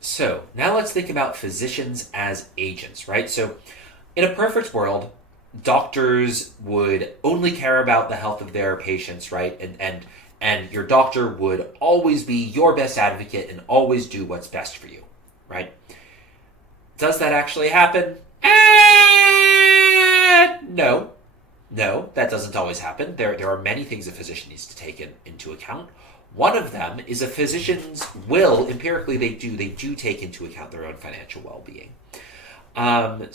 So now let's think about physicians as agents, right? So in a perfect world, doctors would only care about the health of their patients, right? And your doctor would always be your best advocate and always do what's best for you, right? Does that actually happen? No. No, that doesn't always happen. There are many things a physician needs to take into account. One of them is a physician's will. Empirically, they do take into account their own financial well-being. But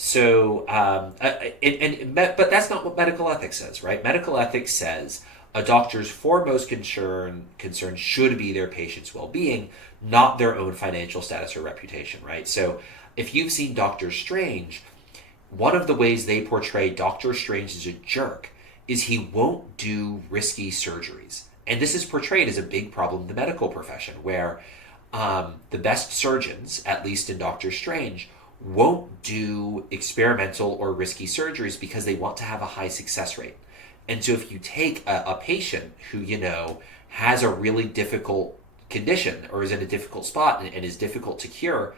that's not what medical ethics says, right? Medical ethics says a doctor's foremost concern should be their patient's well-being, not their own financial status or reputation, right? So if you've seen Doctor Strange, one of the ways they portray Doctor Strange as a jerk is he won't do risky surgeries. And this is portrayed as a big problem in the medical profession, where the best surgeons, at least in Doctor Strange, won't do experimental or risky surgeries because they want to have a high success rate. And so if you take a patient who, has a really difficult condition or is in a difficult spot and is difficult to cure,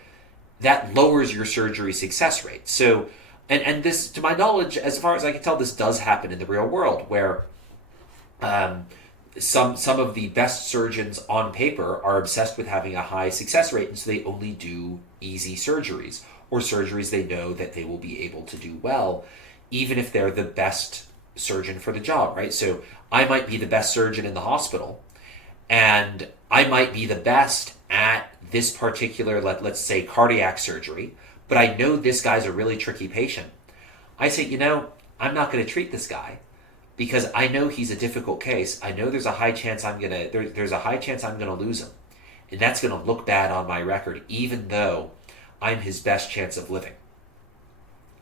that lowers your surgery success rate. So, and this, to my knowledge, as far as I can tell, this does happen in the real world, where some of the best surgeons on paper are obsessed with having a high success rate, and so they only do easy surgeries or surgeries they know that they will be able to do well, even if they're the best surgeon for the job, right? So I might be the best surgeon in the hospital, and I might be the best at this particular, let's say, cardiac surgery, but I know this guy's a really tricky patient. I say, I'm not going to treat this guy because I know he's a difficult case. I know there's a high chance I'm gonna lose him, and that's going to look bad on my record, even though I'm his best chance of living.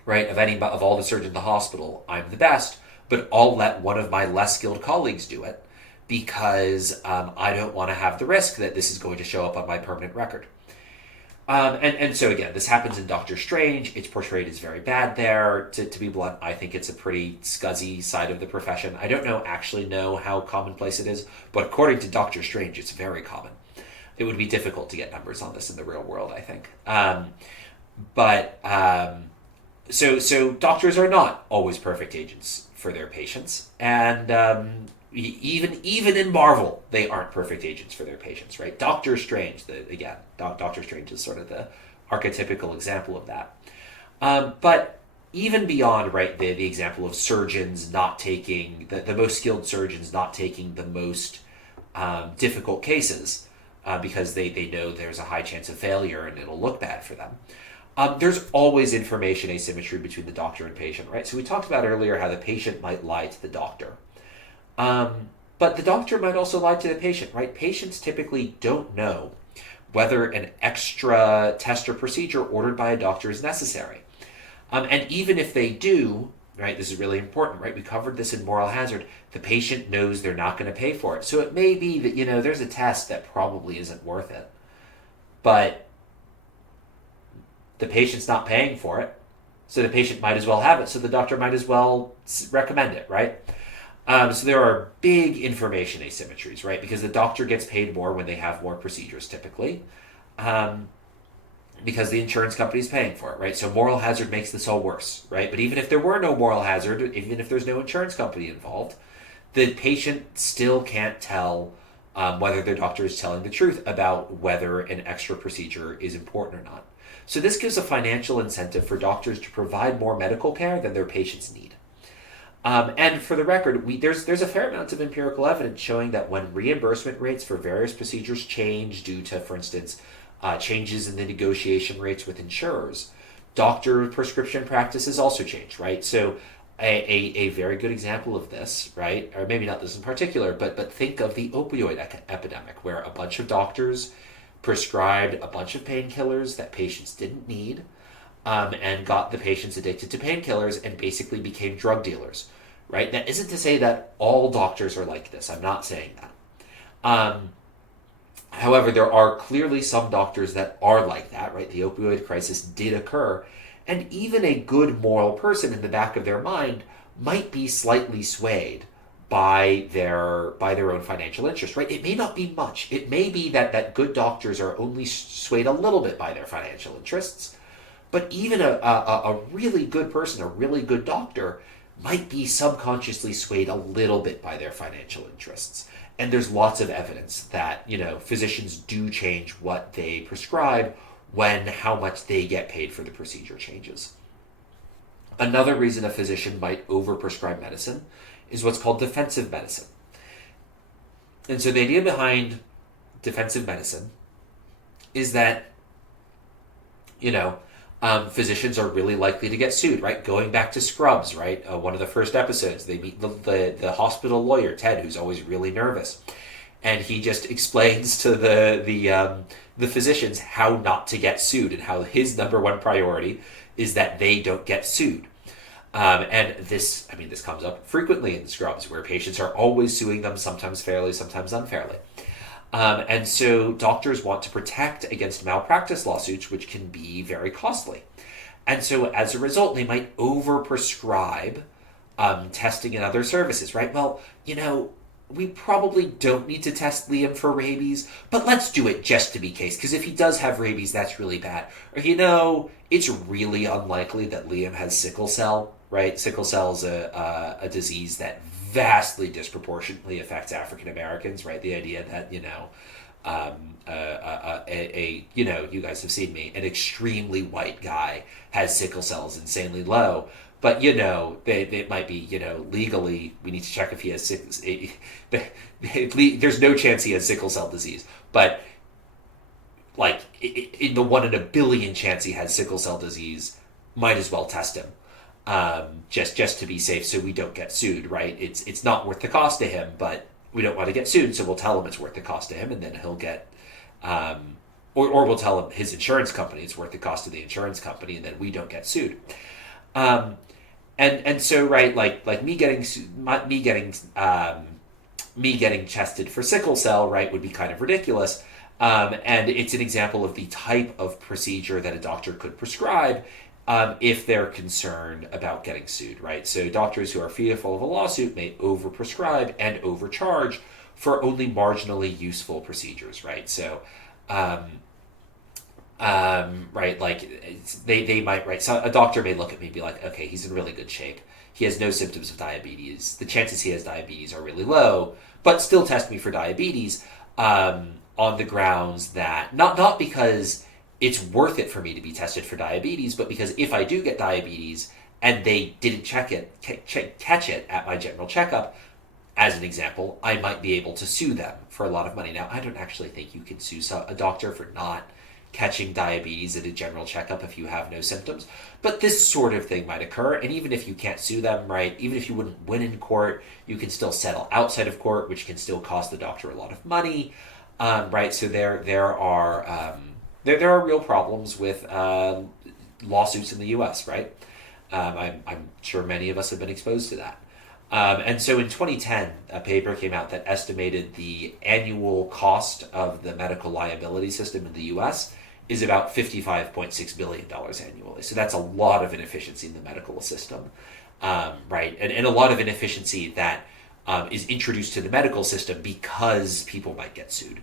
Right? Of all the surgeons in the hospital, I'm the best, but I'll let one of my less skilled colleagues do it because I don't want to have the risk that this is going to show up on my permanent record. And so again, this happens in Doctor Strange. It's portrayed as very bad there. To be blunt, I think it's a pretty scuzzy side of the profession. I don't actually know how commonplace it is, but according to Doctor Strange, it's very common. It would be difficult to get numbers on this in the real world, I think. So doctors are not always perfect agents for their patients, and even in Marvel, they aren't perfect agents for their patients, right? Doctor Strange, Doctor Strange is sort of the archetypical example of that. But even beyond, right, the example of surgeons not taking, the most skilled surgeons not taking the most difficult cases because they know there's a high chance of failure and it'll look bad for them. There's always information asymmetry between the doctor and patient, right? So we talked about earlier how the patient might lie to the doctor. But the doctor might also lie to the patient, right? Patients typically don't know whether an extra test or procedure ordered by a doctor is necessary. And even if they do, right, this is really important, right? We covered this in moral hazard. The patient knows they're not going to pay for it. So it may be that, there's a test that probably isn't worth it. But the patient's not paying for it. So the patient might as well have it. So the doctor might as well recommend it, right? So there are big information asymmetries, right? Because the doctor gets paid more when they have more procedures, typically, because the insurance company is paying for it, right? So moral hazard makes this all worse, right? But even if there were no moral hazard, even if there's no insurance company involved, the patient still can't tell whether their doctor is telling the truth about whether an extra procedure is important or not. So this gives a financial incentive for doctors to provide more medical care than their patients need. And for the record, there's a fair amount of empirical evidence showing that when reimbursement rates for various procedures change due to, for instance, changes in the negotiation rates with insurers, doctor prescription practices also change, right? So a very good example of this, right, or maybe not this in particular, but think of the opioid epidemic, where a bunch of doctors prescribed a bunch of painkillers that patients didn't need, and got the patients addicted to painkillers and basically became drug dealers, right? That isn't to say that all doctors are like this. I'm not saying that. However, there are clearly some doctors that are like that, right? The opioid crisis did occur, and even a good moral person in the back of their mind might be slightly swayed by their own financial interest, right? It may not be much. It may be that good doctors are only swayed a little bit by their financial interests, but even a really good person, a really good doctor, might be subconsciously swayed a little bit by their financial interests. And there's lots of evidence that, physicians do change what they prescribe when how much they get paid for the procedure changes. Another reason a physician might overprescribe medicine is what's called defensive medicine. And so the idea behind defensive medicine is that, physicians are really likely to get sued, right? Going back to Scrubs, right? One of the first episodes, they meet the hospital lawyer, Ted, who's always really nervous. And he just explains to the physicians how not to get sued and how his number one priority is that they don't get sued. And this comes up frequently in Scrubs, where patients are always suing them, sometimes fairly, sometimes unfairly. And so doctors want to protect against malpractice lawsuits, which can be very costly. And so as a result, they might overprescribe testing and other services, right? Well, we probably don't need to test Liam for rabies, but let's do it just to be case, because if he does have rabies, that's really bad. Or, it's really unlikely that Liam has sickle cell, right? Sickle cell is a disease that vastly disproportionately affects African Americans, right? The idea that, you guys have seen me, an extremely white guy has sickle cell is insanely low. But, they might be, legally, we need to check if he has there's no chance he has sickle cell disease. But, like, in the 1 in a billion chance he has sickle cell disease, might as well test him. Just to be safe so we don't get sued, right? It's not worth the cost to him, but we don't want to get sued, so we'll tell him it's worth the cost to him, and then he'll get... or we'll tell him his insurance company it's worth the cost to the insurance company, and then we don't get sued. And so, right, like me getting tested for sickle cell, right, would be kind of ridiculous. And it's an example of the type of procedure that a doctor could prescribe if they're concerned about getting sued, right? So doctors who are fearful of a lawsuit may overprescribe and overcharge for only marginally useful procedures, right? So, right, like they might, right, so a doctor may look at me and be like, okay, he's in really good shape. He has no symptoms of diabetes. The chances he has diabetes are really low, but still test me for diabetes on the grounds that, not because it's worth it for me to be tested for diabetes, but because if I do get diabetes and they didn't catch it at my general checkup, as an example, I might be able to sue them for a lot of money. Now, I don't actually think you can sue a doctor for not catching diabetes at a general checkup if you have no symptoms, but this sort of thing might occur. And even if you can't sue them, right, even if you wouldn't win in court, you can still settle outside of court, which can still cost the doctor a lot of money, right? So there are real problems with lawsuits in the U.S., right? I'm sure many of us have been exposed to that. And so in 2010, a paper came out that estimated the annual cost of the medical liability system in the U.S. is about $55.6 billion annually. So that's a lot of inefficiency in the medical system, right? And a lot of inefficiency that is introduced to the medical system because people might get sued.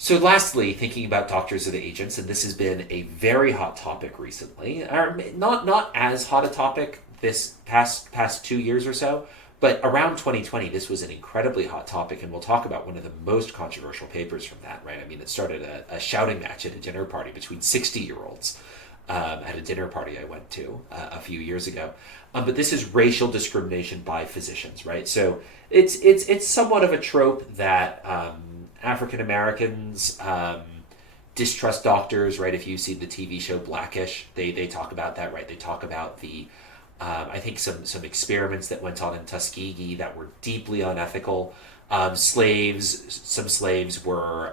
So lastly, thinking about doctors as agents, and this has been a very hot topic recently, or not as hot a topic this past 2 years or so, but around 2020, this was an incredibly hot topic, and we'll talk about one of the most controversial papers from that, right? I mean, it started a shouting match at a dinner party between 60-year-olds at a dinner party I went to a few years ago. But this is racial discrimination by physicians, right? So it's somewhat of a trope that African Americans distrust doctors, right? If you see the TV show Blackish, they talk about that, right? They talk about the I think some experiments that went on in Tuskegee that were deeply unethical. Some slaves were,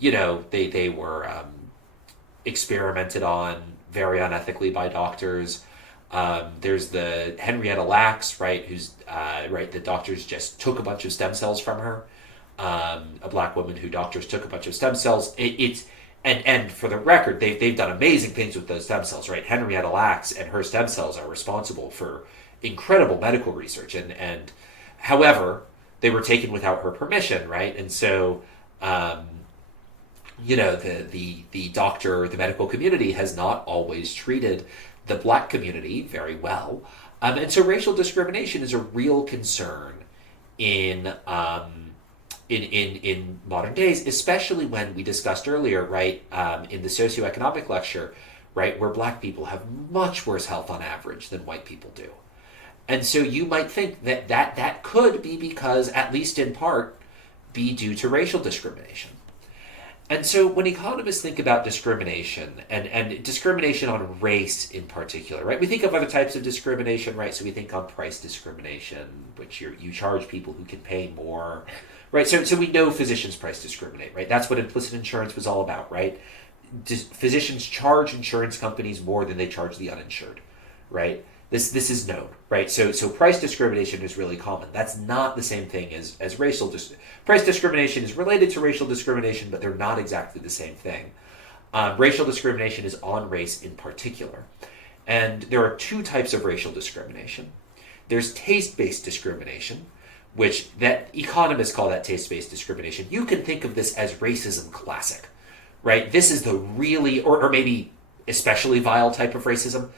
they were experimented on very unethically by doctors. There's the Henrietta Lacks, right, who's right. The doctors just took a bunch of stem cells from her. A black woman who doctors took a bunch of stem cells. And for the record, they've done amazing things with those stem cells, right? Henrietta Lacks and her stem cells are responsible for incredible medical research, and however, they were taken without her permission, right? And so, the doctor, the medical community has not always treated the black community very well. And so racial discrimination is a real concern in modern days, especially when we discussed earlier, right, in the socioeconomic lecture, right, where black people have much worse health on average than white people do. And so you might think that could be because, at least in part, be due to racial discrimination. And so when economists think about discrimination, and discrimination on race in particular, right, we think of other types of discrimination, right? So we think on price discrimination, which you charge people who can pay more, right? So we know physicians price discriminate, right? That's what implicit insurance was all about, right? Physicians charge insurance companies more than they charge the uninsured, right? This is known, right? So price discrimination is really common. That's not the same thing as racial price discrimination is related to racial discrimination, but they're not exactly the same thing. Racial discrimination is on race in particular. And there are two types of racial discrimination. There's taste-based discrimination, which that economists call that taste-based discrimination. You can think of this as racism classic, right? This is the really, or maybe especially vile type of racism.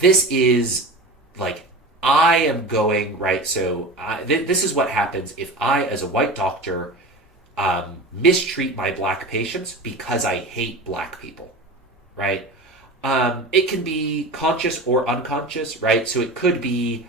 This is like, I am going, right, so this is what happens if I, as a white doctor, mistreat my black patients because I hate black people, right? It can be conscious or unconscious, right? So it could be,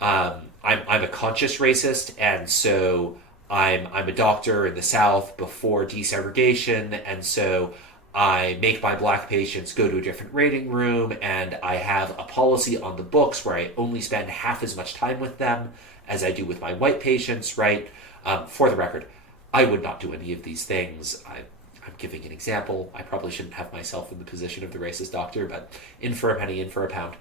I'm a conscious racist, and so I'm a doctor in the South before desegregation, and so I make my black patients go to a different waiting room, and I have a policy on the books where I only spend half as much time with them as I do with my white patients, right? For the record, I would not do any of these things. I'm giving an example. I probably shouldn't have myself in the position of the racist doctor, but in for a penny, in for a pound.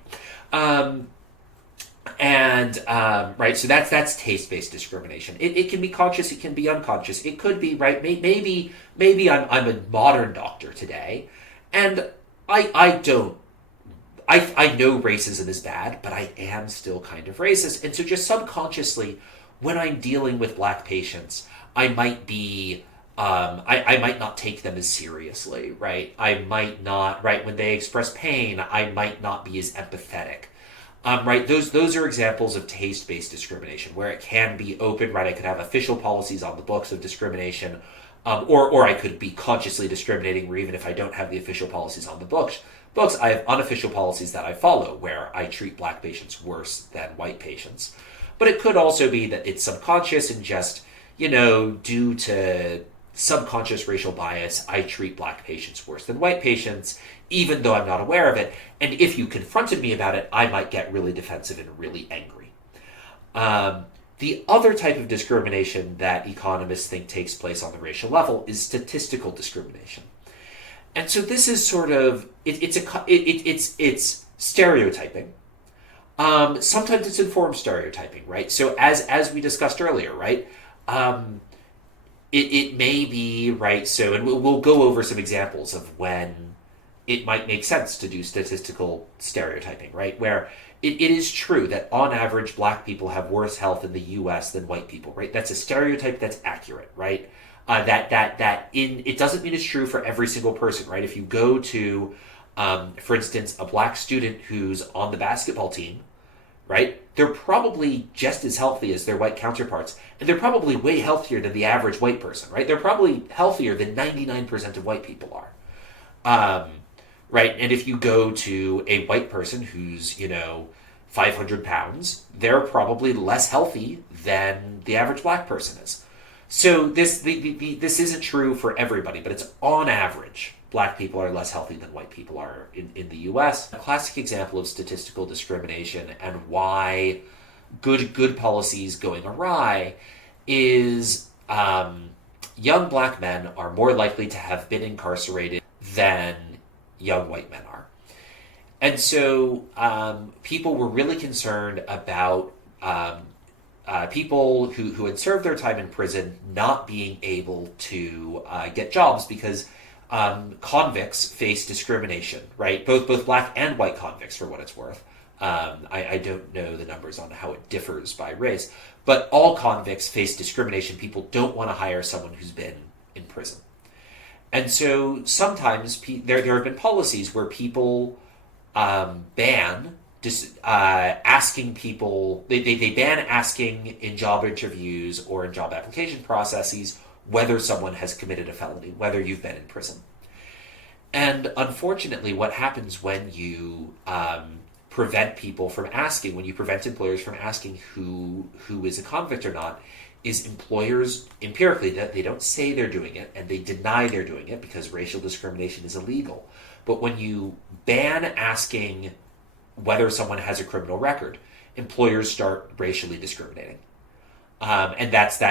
Right, so that's taste-based discrimination. It can be conscious, it can be unconscious. It could be, right, maybe I'm a modern doctor today, and I know racism is bad, but I am still kind of racist. And so just subconsciously, when I'm dealing with black patients, I might be, I might not take them as seriously, right? I might not, right, when they express pain, I might not be as empathetic. Right, those are examples of taste-based discrimination, where it can be open, right? I could have official policies on the books of discrimination, or I could be consciously discriminating, where even if I don't have the official policies on the books, I have unofficial policies that I follow, where I treat black patients worse than white patients. But it could also be that it's subconscious and just, due to subconscious racial bias, I treat black patients worse than white patients, even though I'm not aware of it. And if you confronted me about it, I might get really defensive and really angry. The other type of discrimination that economists think takes place on the racial level is statistical discrimination. And so this is sort of, it's stereotyping. Sometimes it's informed stereotyping, right? So as we discussed earlier, right? It may be, right, so, and we'll go over some examples of when it might make sense to do statistical stereotyping, right, where it is true that on average black people have worse health in the U.S. than white people, right? That's a stereotype that's accurate, right? It doesn't mean it's true for every single person, right? If you go to, for instance, a black student who's on the basketball team, right? They're probably just as healthy as their white counterparts, and they're probably way healthier than the average white person, right? They're probably healthier than 99% of white people are, right? And if you go to a white person who's, 500 pounds, they're probably less healthy than the average black person is. So this isn't true for everybody, but it's on average. Black people are less healthy than white people are in the U.S. A classic example of statistical discrimination and why good policies going awry is young black men are more likely to have been incarcerated than young white men are. And so people were really concerned about people who had served their time in prison not being able to get jobs because convicts face discrimination, right? Both black and white convicts, for what it's worth, I don't know the numbers on how it differs by race, but all convicts face discrimination. People don't want to hire someone who's been in prison. And so sometimes there have been policies where people ban asking people, they ban asking in job interviews or in job application processes whether someone has committed a felony, whether you've been in prison. And unfortunately, what happens when you prevent people from asking, when you prevent employers from asking who is a convict or not, is employers, empirically, that they don't say they're doing it, and they deny they're doing it because racial discrimination is illegal. But when you ban asking whether someone has a criminal record, employers start racially discriminating. And that's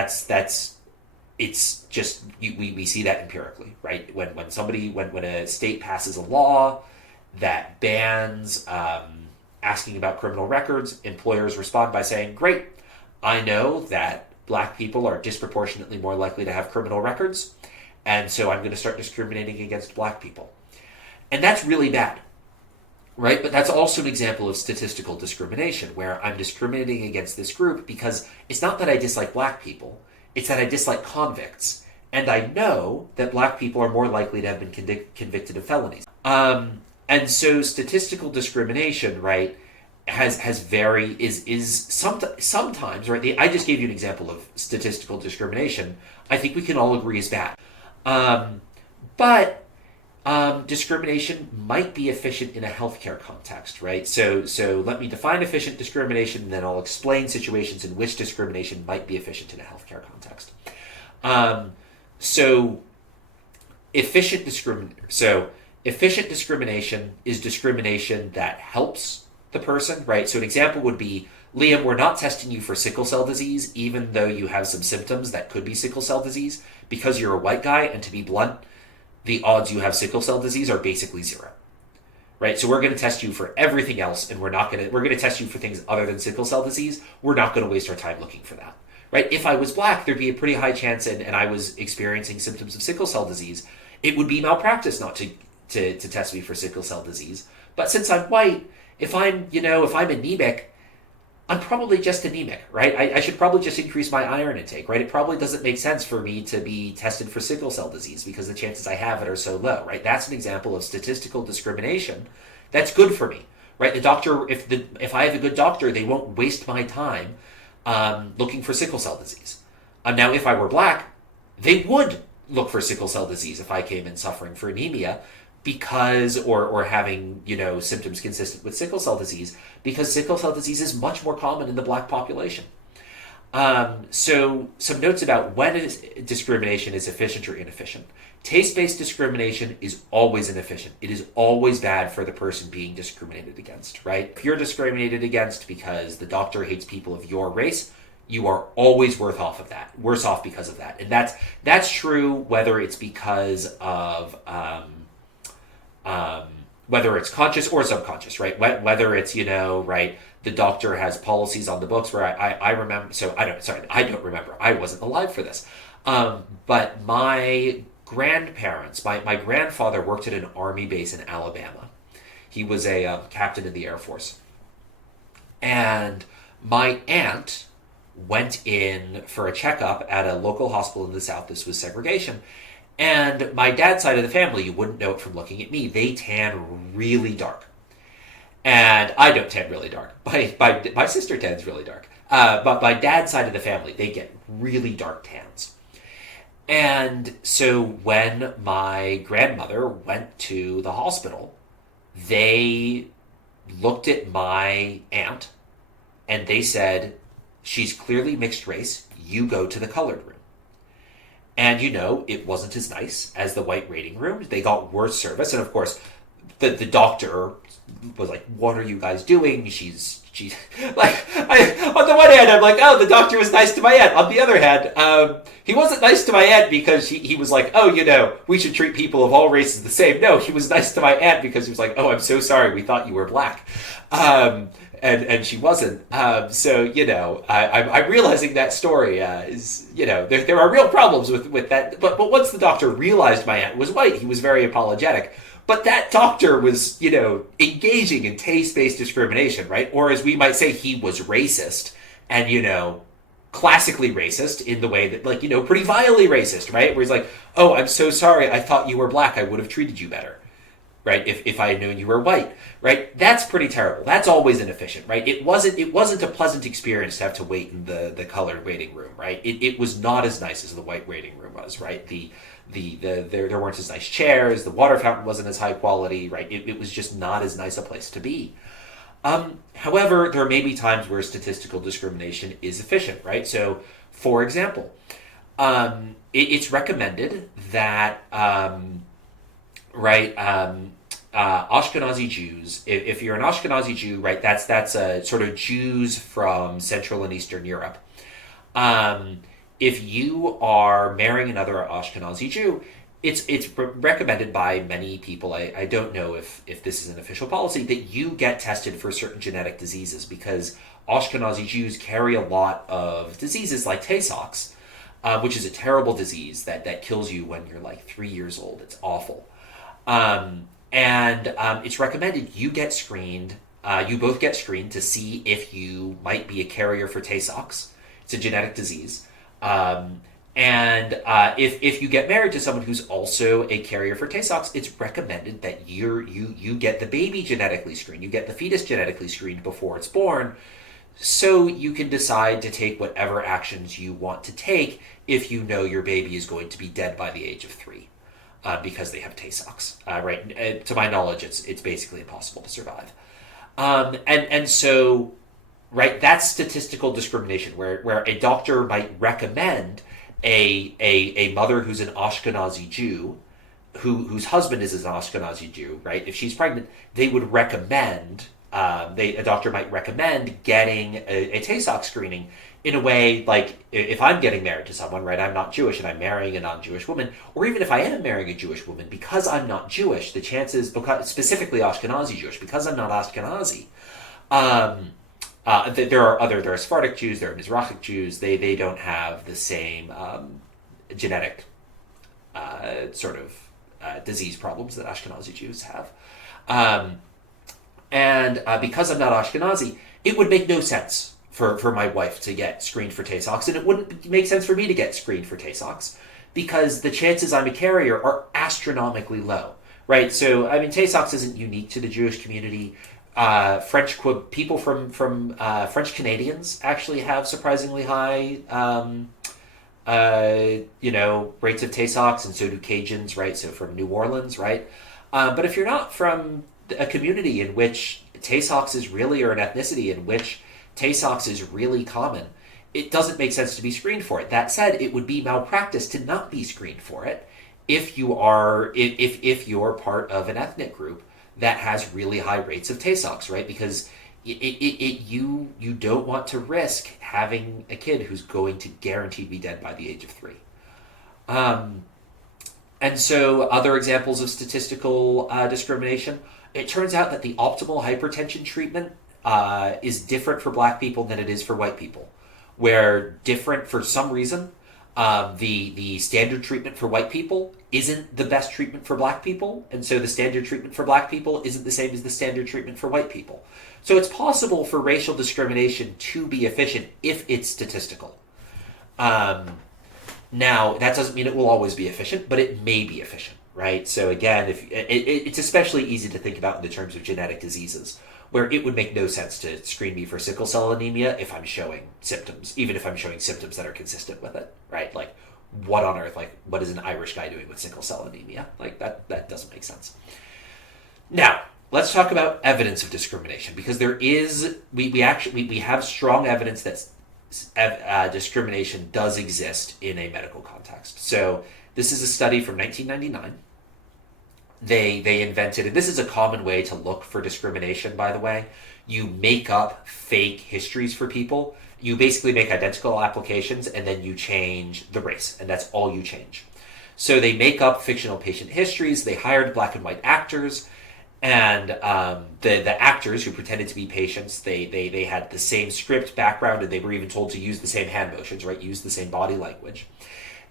it's just, we see that empirically, right? When a state passes a law that bans asking about criminal records, employers respond by saying, great, I know that black people are disproportionately more likely to have criminal records, and so I'm going to start discriminating against black people. And that's really bad, right? But that's also an example of statistical discrimination, where I'm discriminating against this group because it's not that I dislike black people, it's that I dislike convicts. And I know that black people are more likely to have been convicted of felonies. And so statistical discrimination, right, is sometimes, right, I just gave you an example of statistical discrimination. I think we can all agree is bad. But discrimination might be efficient in a healthcare context, right? So let me define efficient discrimination, and then I'll explain situations in which discrimination might be efficient in a healthcare context. So efficient discrimination is discrimination that helps the person, right? So an example would be, Liam, we're not testing you for sickle cell disease, even though you have some symptoms that could be sickle cell disease, because you're a white guy, and to be blunt, the odds you have sickle cell disease are basically zero, right? So we're going to test you for everything else, and we're going to test you for things other than sickle cell disease. We're not going to waste our time looking for that, right? If I was black, there'd be a pretty high chance, and I was experiencing symptoms of sickle cell disease, it would be malpractice not to test me for sickle cell disease. But since I'm white, if I'm anemic, I'm probably just anemic, right? I should probably just increase my iron intake, right? It probably doesn't make sense for me to be tested for sickle cell disease because the chances I have it are so low, right? That's an example of statistical discrimination that's good for me, right? The doctor, if I have a good doctor, they won't waste my time looking for sickle cell disease. Now, if I were black, they would look for sickle cell disease if I came in suffering for anemia, because or having symptoms consistent with sickle cell disease, because sickle cell disease is much more common in the black population. So some notes about when discrimination is efficient or inefficient. Taste-based discrimination is always inefficient. It is always bad for the person being discriminated against, right? If you're discriminated against because the doctor hates people of your race, you are always worse off because of that. And that's true whether it's because of whether it's conscious or subconscious, right? Whether it's, right, the doctor has policies on the books where I remember, I don't remember. I wasn't alive for this. But my grandparents, my grandfather worked at an army base in Alabama. He was a captain in the Air Force. And my aunt went in for a checkup at a local hospital in the South. This was segregation. And my dad's side of the family, you wouldn't know it from looking at me, they tan really dark. And I don't tan really dark. My sister tans really dark. But my dad's side of the family, they get really dark tans. And so when my grandmother went to the hospital, they looked at my aunt and they said, she's clearly mixed race, you go to the colored room. And, it wasn't as nice as the white waiting room. They got worse service. And, of course, the doctor was like, what are you guys doing? She's like, on the one hand, I'm like, oh, the doctor was nice to my aunt. On the other hand, he wasn't nice to my aunt because he was like, oh, we should treat people of all races the same. No, he was nice to my aunt because he was like, oh, I'm so sorry. We thought you were black. And she wasn't. So, I'm realizing that story is, there are real problems with that. But once the doctor realized my aunt was white, he was very apologetic. But that doctor was, engaging in taste-based discrimination, right? Or as we might say, he was racist and, classically racist in the way that, pretty vilely racist, right? Where he's like, oh, I'm so sorry. I thought you were black. I would have treated you better, right? If I had known you were white, right? That's pretty terrible. That's always inefficient, right? It wasn't a pleasant experience to have to wait in the colored waiting room, right? It was not as nice as the white waiting room was, right? There weren't as nice chairs. The water fountain wasn't as high quality, right? It was just not as nice a place to be. However, there may be times where statistical discrimination is efficient, right? So, for example, it's recommended that, Ashkenazi Jews, if you're an Ashkenazi Jew, right, that's sort of Jews from Central and Eastern Europe. If you are marrying another Ashkenazi Jew, it's recommended by many people. I don't know if this is an official policy that you get tested for certain genetic diseases because Ashkenazi Jews carry a lot of diseases like Tay-Sachs, which is a terrible disease that kills you when you're like 3 years old. It's awful. It's recommended you get screened. You both get screened to see if you might be a carrier for Tay-Sachs. It's a genetic disease. If you get married to someone who's also a carrier for Tay-Sachs, it's recommended that you get the baby genetically screened. You get the fetus genetically screened before it's born, so you can decide to take whatever actions you want to take if you know your baby is going to be dead by the age of 3. Because they have Tay-Sachs, right? To my knowledge, it's basically impossible to survive. So, right, that's statistical discrimination, where a doctor might recommend a mother who's an Ashkenazi Jew, whose husband is an Ashkenazi Jew, right? If she's pregnant, they would recommend, a doctor might recommend getting a Tay-Sachs screening in a way like if I'm getting married to someone, right, I'm not Jewish and I'm marrying a non-Jewish woman, or even if I am marrying a Jewish woman, because I'm not Jewish, the chances, because specifically Ashkenazi Jewish, because I'm not Ashkenazi, there are Sephardic Jews, there are Mizrahic Jews, they don't have the same genetic disease problems that Ashkenazi Jews have. Because I'm not Ashkenazi, it would make no sense for my wife to get screened for Tay-Sachs, and it wouldn't make sense for me to get screened for Tay-Sachs because the chances I'm a carrier are astronomically low, right? So, I mean, Tay-Sachs isn't unique to the Jewish community. People from French Canadians actually have surprisingly high, rates of Tay-Sachs, and so do Cajuns, right? So from New Orleans, right? But if you're not from a community in which Tay-Sachs is really, or an ethnicity in which Tay-Sachs is really common, it doesn't make sense to be screened for it. That said, it would be malpractice to not be screened for it if you're part of an ethnic group that has really high rates of Tay-Sachs, right? Because you don't want to risk having a kid who's going to guaranteed be dead by the age of 3. And so other examples of statistical discrimination, it turns out that the optimal hypertension treatment is different for black people than it is for white people. Where different for some reason, the standard treatment for white people isn't the best treatment for black people, and so the standard treatment for black people isn't the same as the standard treatment for white people. So it's possible for racial discrimination to be efficient if it's statistical. Now, that doesn't mean it will always be efficient, but it may be efficient, right? So again, it's especially easy to think about in the terms of genetic diseases, where it would make no sense to screen me for sickle cell anemia if I'm showing symptoms, even if I'm showing symptoms that are consistent with it, right? Like, what on earth, like, what is an Irish guy doing with sickle cell anemia? Like, that doesn't make sense. Now, let's talk about evidence of discrimination, because there is, we have strong evidence that discrimination does exist in a medical context. So this is a study from 1999. They invented, and this is a common way to look for discrimination, by the way. You make up fake histories for people. You basically make identical applications, and then you change the race, and that's all you change. So they make up fictional patient histories. They hired black and white actors, and the actors who pretended to be patients, they had the same script background, and they were even told to use the same hand motions, right? Use the same body language.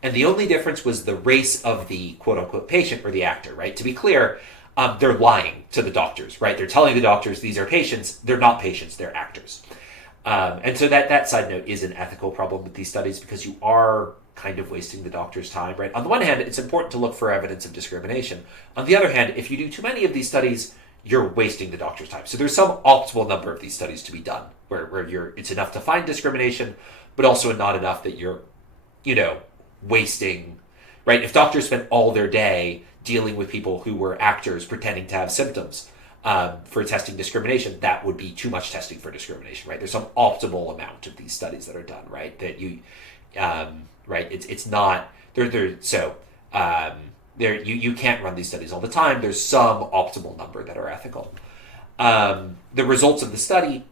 And the only difference was the race of the quote-unquote patient or the actor, right? To be clear, they're lying to the doctors, right? They're telling the doctors these are patients. They're not patients. They're actors. And so that side note is an ethical problem with these studies because you are kind of wasting the doctor's time, right? On the one hand, it's important to look for evidence of discrimination. On the other hand, if you do too many of these studies, you're wasting the doctor's time. So there's some optimal number of these studies to be done where it's enough to find discrimination, but also not enough that you're, wasting, right? If doctors spent all their day dealing with people who were actors pretending to have symptoms for testing discrimination, that would be too much testing for discrimination, right? There's some optimal amount of these studies that are done, right? That you, right? It's not you can't run these studies all the time. There's some optimal number that are ethical. The results of the study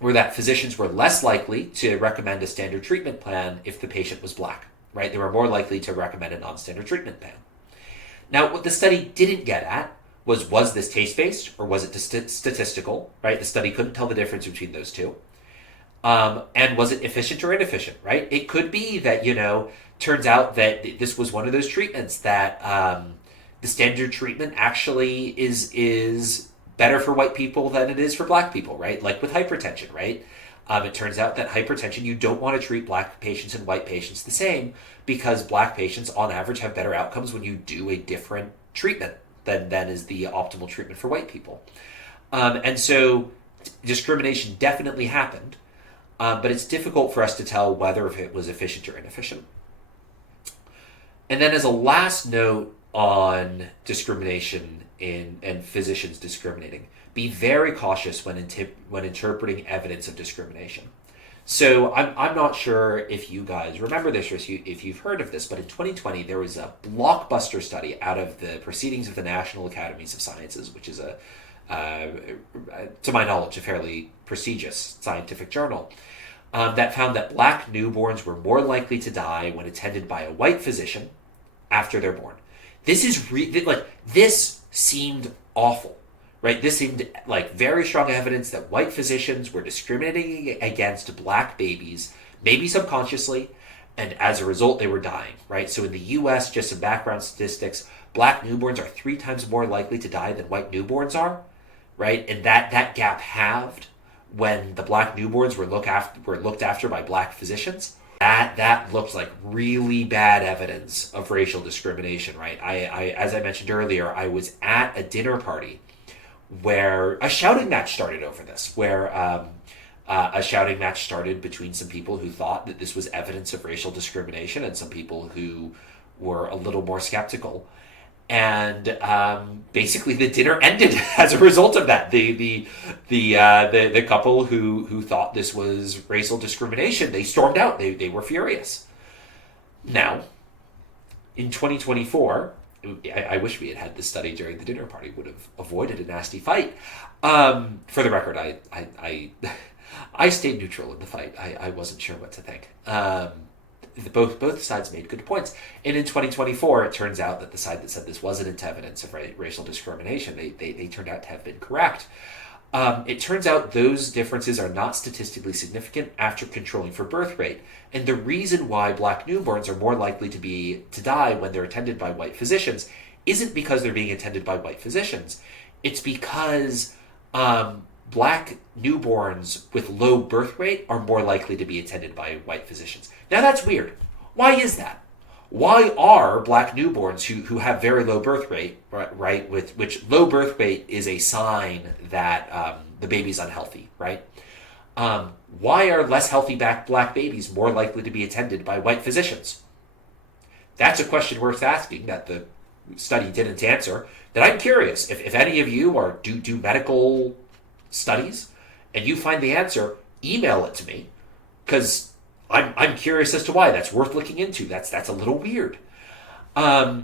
were that physicians were less likely to recommend a standard treatment plan if the patient was Black, right? They were more likely to recommend a non-standard treatment plan. Now, what the study didn't get at was this taste-based or was it statistical, right? The study couldn't tell the difference between those two. And was it efficient or inefficient, right? It could be that, turns out that this was one of those treatments that the standard treatment actually is better for white people than it is for Black people, right? Like with hypertension, right? It turns out that hypertension, you don't want to treat Black patients and white patients the same because Black patients on average have better outcomes when you do a different treatment than is the optimal treatment for white people. And so discrimination definitely happened, but it's difficult for us to tell whether it was efficient or inefficient. And then as a last note on discrimination and physicians discriminating, be very cautious when interpreting evidence of discrimination. So I'm not sure if you guys remember this or if you've heard of this, but in 2020 there was a blockbuster study out of the Proceedings of the National Academies of Sciences, which is to my knowledge, a fairly prestigious scientific journal, that found that Black newborns were more likely to die when attended by a white physician after they're born. This is this seemed awful, right? This seemed like very strong evidence that white physicians were discriminating against Black babies, maybe subconsciously, and as a result, they were dying, right? So in the U.S., just some background statistics, Black newborns are 3 times more likely to die than white newborns are, right? And that gap halved when the Black newborns were looked after by Black physicians. That looks like really bad evidence of racial discrimination, right? I as I mentioned earlier, I was at a dinner party where a shouting match started over this, where a shouting match started between some people who thought that this was evidence of racial discrimination and some people who were a little more skeptical. And basically, the dinner ended as a result of that. The couple who thought this was racial discrimination, they stormed out. They were furious. Now, in 2024, I wish we had this study during the dinner party. Would have avoided a nasty fight. For the record, I stayed neutral in the fight. I wasn't sure what to think. Both sides made good points. And in 2024, it turns out that the side that said this wasn't evidence of racial discrimination, they turned out to have been correct. It turns out those differences are not statistically significant after controlling for birth rate. And the reason why Black newborns are more likely to die when they're attended by white physicians isn't because they're being attended by white physicians. It's because Black newborns with low birth rate are more likely to be attended by white physicians. Now that's weird. Why is that? Why are Black newborns who have very low birth rate, right, which low birth rate is a sign that the baby's unhealthy, right? Why are less healthy Black babies more likely to be attended by white physicians? That's a question worth asking that the study didn't answer, that I'm curious. If any of you do medical studies and you find the answer, email it to me, because I'm curious as to why. That's worth looking into. That's a little weird. But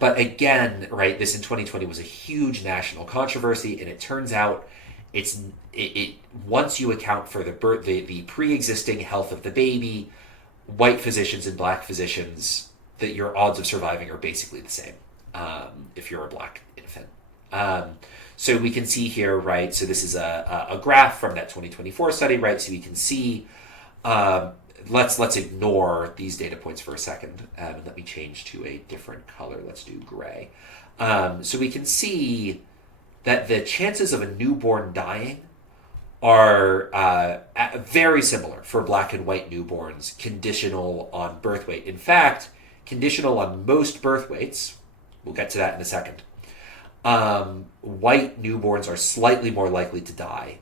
again, right, this in 2020 was a huge national controversy, and it turns out it once you account for the pre-existing health of the baby, white physicians and Black physicians, that your odds of surviving are basically the same if you're a Black infant. So we can see here, right, so this is a graph from that 2024 study, right, so we can see let's ignore these data points for a second, and let me change to a different color. Let's do gray. So we can see that the chances of a newborn dying are very similar for black and white newborns, conditional on birth weight. In fact, conditional on most birth weights, we'll get to that in a second, white newborns are slightly more likely to die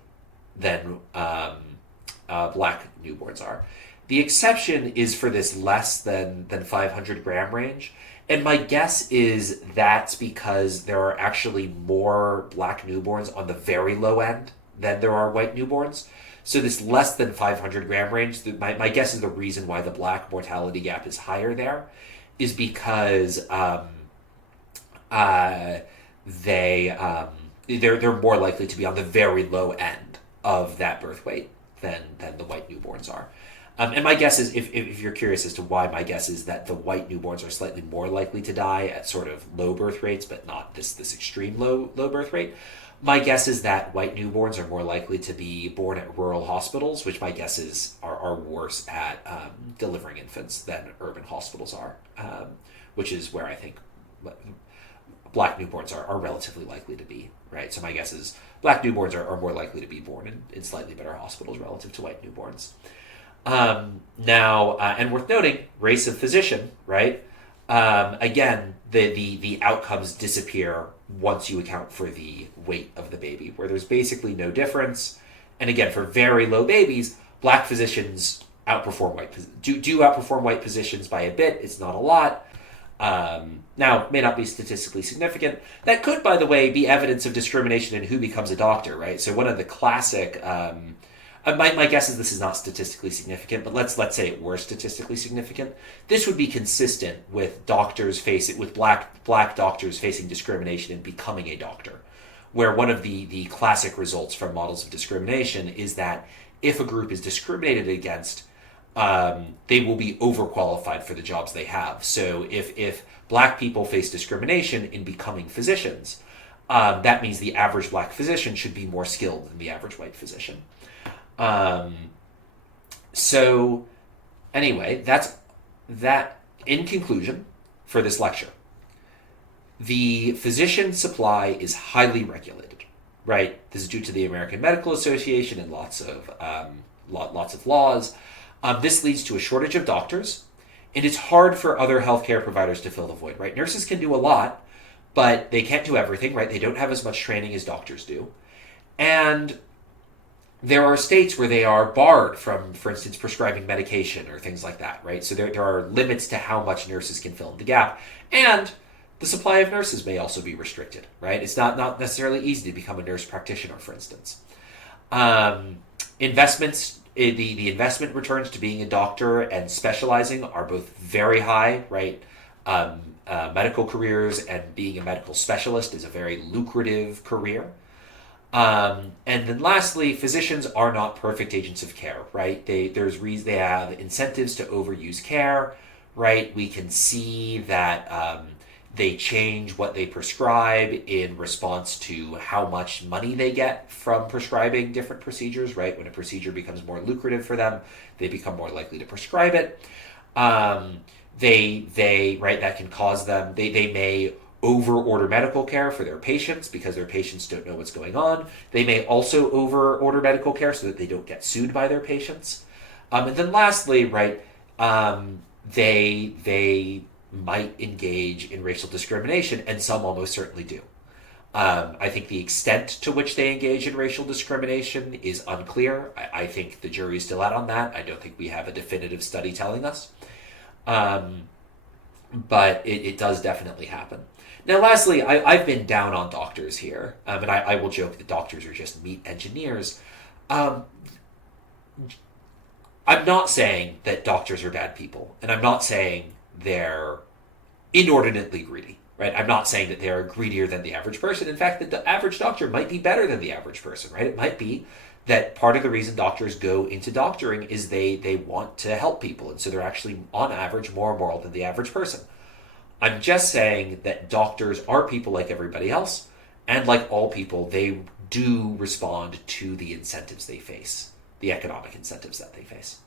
than black newborns are. The exception is for this less than 500 gram range. And my guess is that's because there are actually more black newborns on the very low end than there are white newborns. So this less than 500 gram range, my guess is the reason why the black mortality gap is higher there is because they're more likely to be on the very low end of that birth weight than the white newborns are. And my guess is, if you're curious as to why, my guess is that the white newborns are slightly more likely to die at sort of low birth rates, but not this extreme low birth rate. My guess is that white newborns are more likely to be born at rural hospitals, which my guess is are worse at delivering infants than urban hospitals are, which is where I think black newborns are relatively likely to be, right? So my guess is black newborns are more likely to be born in slightly better hospitals relative to white newborns. Now, and worth noting, race of physician, right? Again, the outcomes disappear once you account for the weight of the baby, where there's basically no difference. And again, for very low babies, black physicians outperform do outperform white physicians by a bit. It's not a lot. Now, may not be statistically significant. That could, by the way, be evidence of discrimination in who becomes a doctor, right? So one of the classic, my guess is this is not statistically significant, but let's say it were statistically significant. This would be consistent with black doctors facing discrimination and becoming a doctor, where one of the classic results from models of discrimination is that if a group is discriminated against, they will be overqualified for the jobs they have. So if black people face discrimination in becoming physicians, that means the average black physician should be more skilled than the average white physician. So anyway, that's that. In conclusion, for this lecture, the physician supply is highly regulated, right? This is due to the American Medical Association and lots of laws. This leads to a shortage of doctors, and it's hard for other healthcare providers to fill the void, right? Nurses can do a lot, but they can't do everything, right? They don't have as much training as doctors do. And there are states where they are barred from, for instance, prescribing medication or things like that, right? So there are limits to how much nurses can fill in the gap. And the supply of nurses may also be restricted, right? It's not necessarily easy to become a nurse practitioner, for instance. Investments, the investment returns to being a doctor and specializing are both very high, right? Medical careers and being a medical specialist is a very lucrative career. And then lastly, physicians are not perfect agents of care, right? They have incentives to overuse care, right? We can see that they change what they prescribe in response to how much money they get from prescribing different procedures, right? When a procedure becomes more lucrative for them, they become more likely to prescribe it. That can cause them, they may over-order medical care for their patients because their patients don't know what's going on. They may also over-order medical care so that they don't get sued by their patients. And then lastly, right, they might engage in racial discrimination, and some almost certainly do. I think the extent to which they engage in racial discrimination is unclear. I think the jury's still out on that. I don't think we have a definitive study telling us. But it does definitely happen. Now, lastly, I've been down on doctors here, and I will joke that doctors are just meat engineers. I'm not saying that doctors are bad people, and I'm not saying they're inordinately greedy, right? I'm not saying that they are greedier than the average person. In fact, that the average doctor might be better than the average person, right? It might be that part of the reason doctors go into doctoring is they want to help people, and so they're actually, on average, more moral than the average person. I'm just saying that doctors are people like everybody else, and like all people, they do respond to the incentives they face, the economic incentives that they face.